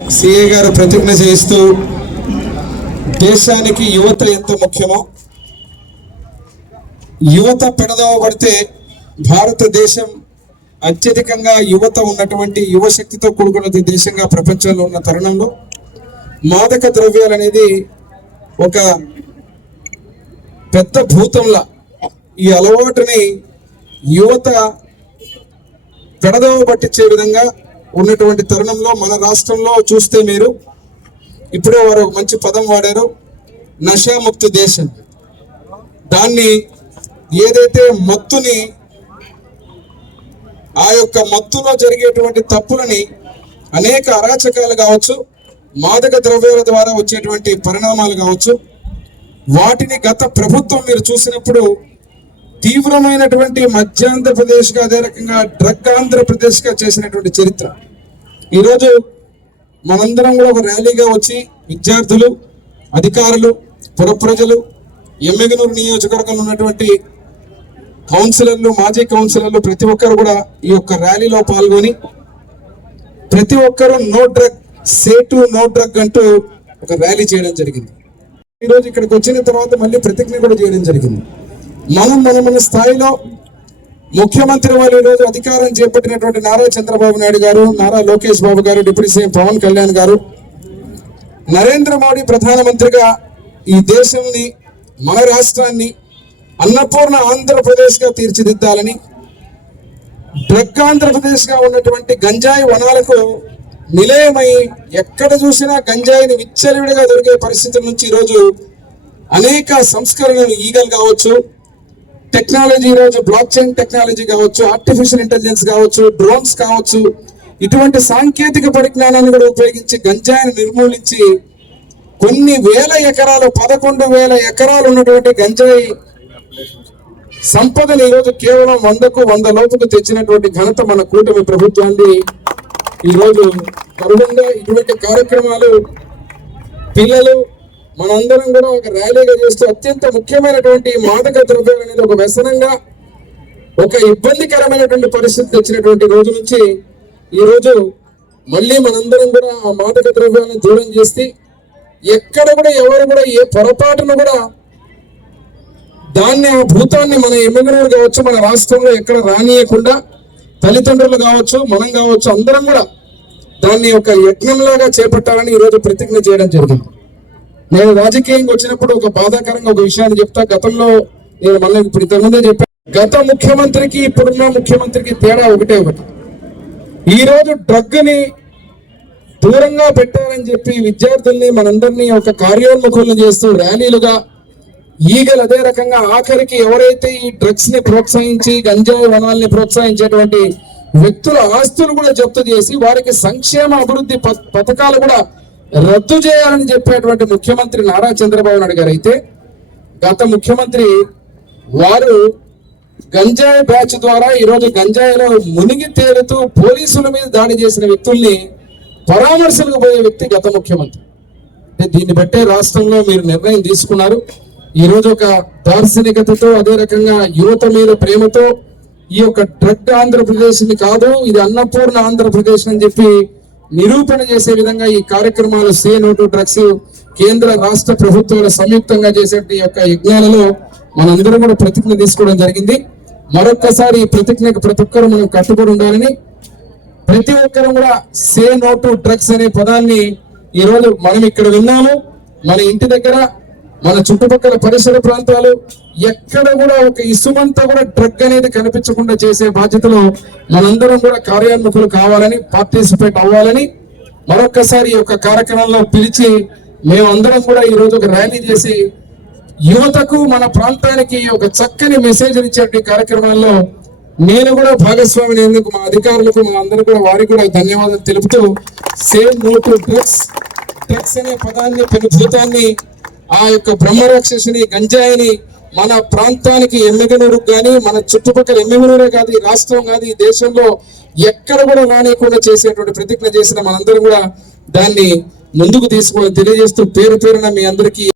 CA గారు ప్రతిజ్ఞ చేస్తూ దేశానికి యువత ఎంత ముఖ్యమో, యువత పెడదవ పడితే భారతదేశం అత్యధికంగా యువత ఉన్నటువంటి యువశక్తితో కూడుకున్న దేశంగా ప్రపంచంలో ఉన్న తరుణంలో మాదక ద్రవ్యాలు అనేది ఒక పెద్ద భూతంలా ఈ అలవాటుని యువత పెడదవ పట్టించే విధంగా ఉన్నటువంటి తరుణంలో మన రాష్ట్రంలో చూస్తే మీరు ఇప్పుడే వారు మంచి పదం వాడారు, నషాముక్త దేశం. దాన్ని ఏదైతే మత్తుని ఆ యొక్క మత్తులో జరిగేటువంటి తప్పులని అనేక అరాచకాలు కావచ్చు, మాదక ద్రవ్యాల ద్వారా వచ్చేటువంటి పరిణామాలు కావచ్చు, వాటిని గత ప్రభుత్వం మీరు చూసినప్పుడు తీవ్రమైనటువంటి మధ్యాంధ్రప్రదేశ్గా, అదే రకంగా డ్రగ్ ఆంధ్రప్రదేశ్గా చేసినటువంటి చరిత్ర. ఈరోజు మనందరం కూడా ఒక ర్యాలీగా వచ్చి విద్యార్థులు, అధికారులు, పుర ప్రజలు, ఎమ్మెగనూరు నియోజకవర్గంలో ఉన్నటువంటి కౌన్సిలర్లు, మాజీ కౌన్సిలర్లు ప్రతి ఒక్కరు కూడా ఈ యొక్క ర్యాలీలో పాల్గొని ప్రతి ఒక్కరూ no drug, say to no drug అంటూ ఒక ర్యాలీ చేయడం జరిగింది. ఈరోజు ఇక్కడికి వచ్చిన తర్వాత మళ్ళీ ప్రతిజ్ఞ కూడా చేయడం జరిగింది. మన స్థాయిలో ముఖ్యమంత్రి వారు ఈరోజు అధికారం చేపట్టినటువంటి నారా చంద్రబాబు నాయుడు గారు, నారా లోకేష్ బాబు గారు, డిప్యూటీ సీఎం పవన్ కళ్యాణ్ గారు, నరేంద్ర మోడీ ప్రధానమంత్రిగా ఈ దేశాన్ని, మన రాష్ట్రాన్ని అన్నపూర్ణ ఆంధ్రప్రదేశ్గా తీర్చిదిద్దాలని, డ్రగ్ ఆంధ్రప్రదేశ్గా ఉన్నటువంటి గంజాయి వనాలకు నిలయమై ఎక్కడ చూసినా గంజాయిని విచ్చలవిడిగా దొరికే పరిస్థితుల నుంచి ఈరోజు అనేక సంస్కరణలు, ఈగల్ కావచ్చు, టెక్నాలజీ, ఈరోజు బ్లాక్ చైన్ టెక్నాలజీ కావచ్చు, ఆర్టిఫిషియల్ ఇంటెలిజెన్స్ కావచ్చు, డ్రోన్స్ కావచ్చు, ఇటువంటి సాంకేతిక పరిజ్ఞానాన్ని కూడా ఉపయోగించి గంజాయిని నిర్మూలించి కొన్ని వేల ఎకరాలు, 11,000 ఎకరాలు ఉన్నటువంటి గంజాయి సంపదను ఈరోజు కేవలం 100కు 100 లోపుకు తెచ్చినటువంటి ఘనత మన కూటమి ప్రభుత్వాన్ని. ఈరోజు కరుణంగా ఇటువంటి కార్యక్రమాలు పిల్లలు మనందరం కూడా ఒక ర్యాలీగా చేస్తూ అత్యంత ముఖ్యమైనటువంటి మాదక ద్రవ్యాలు అనేది ఒక వ్యసనంగా, ఒక ఇబ్బందికరమైనటువంటి పరిస్థితి తెచ్చినటువంటి రోజు నుంచి ఈరోజు మళ్ళీ మనందరం కూడా ఆ మాదక ద్రవ్యాలను దూరం చేసి ఎక్కడ కూడా ఎవరు కూడా ఏ పొరపాటును కూడా దాన్ని, ఆ భూతాన్ని మన ఎమ్మెగనూరు కావచ్చు, మన రాష్ట్రంలో ఎక్కడ రానియకుండా తల్లిదండ్రులు కావచ్చు, మనం కావచ్చు, అందరం కూడా దాన్ని ఒక యజ్ఞంలాగా చేపట్టాలని ఈరోజు ప్రతిజ్ఞ చేయడం జరిగింది. నేను రాజకీయంగా వచ్చినప్పుడు ఒక బాధాకరంగా ఒక విషయాన్ని చెప్తా. గతంలో నేను మళ్ళీ ఇప్పుడు ఇంతకుముందే చెప్పాను, గత ముఖ్యమంత్రికి ఇప్పుడున్న ముఖ్యమంత్రికి తేడా ఒకటే ఒకటి. ఈరోజు డ్రగ్ని దూరంగా పెట్టాలని చెప్పి విద్యార్థుల్ని, మనందరినీ ఒక కార్యోన్ముఖులను చేస్తూ ర్యాలీలుగా ఈగలు, అదే రకంగా ఆఖరికి ఎవరైతే ఈ డ్రగ్స్ ని ప్రోత్సహించి గంజాయి వనాల్ని ప్రోత్సహించేటువంటి వ్యక్తుల ఆస్తులు కూడా జప్తు చేసి వారికి సంక్షేమ అభివృద్ధి పథకాలు కూడా రద్దు చేయాలని చెప్పేటువంటి ముఖ్యమంత్రి నారా చంద్రబాబు నాయుడు గారు అయితే, గత ముఖ్యమంత్రి వారు గంజాయి బ్యాచ్ ద్వారా ఈరోజు గంజాయిలో మునిగి తేలుతూ పోలీసుల మీద దాడి చేసిన వ్యక్తుల్ని పరామర్శలకు పోయే వ్యక్తి గత ముఖ్యమంత్రి. దీన్ని బట్టే రాష్ట్రంలో మీరు నిర్ణయం తీసుకున్నారు. ఈరోజు ఒక దార్శనికతతో, అదే రకంగా యువత మీద ప్రేమతో ఈ యొక్క డ్రగ్ ఆంధ్రప్రదేశ్ ని కాదు, ఇది అన్నపూర్ణ ఆంధ్రప్రదేశ్ అని చెప్పి నిరూపణ చేసే విధంగా ఈ కార్యక్రమాలు సే నో టు డ్రగ్స్ కేంద్ర రాష్ట్ర ప్రభుత్వాల సంయుక్తంగా చేసే ఈ యొక్క యజ్ఞాలలో మనందరం కూడా ప్రతిజ్ఞ తీసుకోవడం జరిగింది. మరొక్కసారి ఈ ప్రతిజ్ఞకు ప్రతి ఒక్కరు మనం కట్టుబడి ఉండాలని, ప్రతి ఒక్కరు కూడా సే నో టు డ్రగ్స్ అనే పదాన్ని ఈరోజు మనం ఇక్కడ విన్నాము. మన ఇంటి దగ్గర, మన చుట్టుపక్కల పరిసర ప్రాంతాలు ఎక్కడ కూడా ఒక ఇసుమంతా కూడా డ్రగ్ అనేది కనిపించకుండా చేసే బాధ్యతలో మనందరం కూడా కార్యాన్ముఖులు కావాలని, పార్టిసిపేట్ అవ్వాలని మరొక్కసారి ఈ యొక్క కార్యక్రమంలో పిలిచి మేమందరం కూడా ఈరోజు ఒక ర్యాలీ చేసి యువతకు, మన ప్రాంతానికి ఒక చక్కని మెసేజ్ ఇచ్చే కార్యక్రమాల్లో నేను కూడా భాగస్వామిని ఎందుకు మా అధికారులకు, మా అందరూ కూడా వారికి కూడా ధన్యవాదాలు తెలుపుతూ say no to drugs, drugs అనే పదాన్ని, భూతాన్ని, ఆ యొక్క బ్రహ్మరాక్షసిని, గంజాయిని మన ప్రాంతానికి, ఎమ్మెగనూరుకు కానీ, మన చుట్టుపక్కల ఎమ్మెగనూరే కాదు, ఈ రాష్ట్రం కాదు, ఈ దేశంలో ఎక్కడ కూడా రానియకుండా చేసేటువంటి ప్రతిజ్ఞ చేసిన మనందరం కూడా దాన్ని ముందుకు తీసుకోవాలని తెలియజేస్తూ పేరు పేరున మీ అందరికీ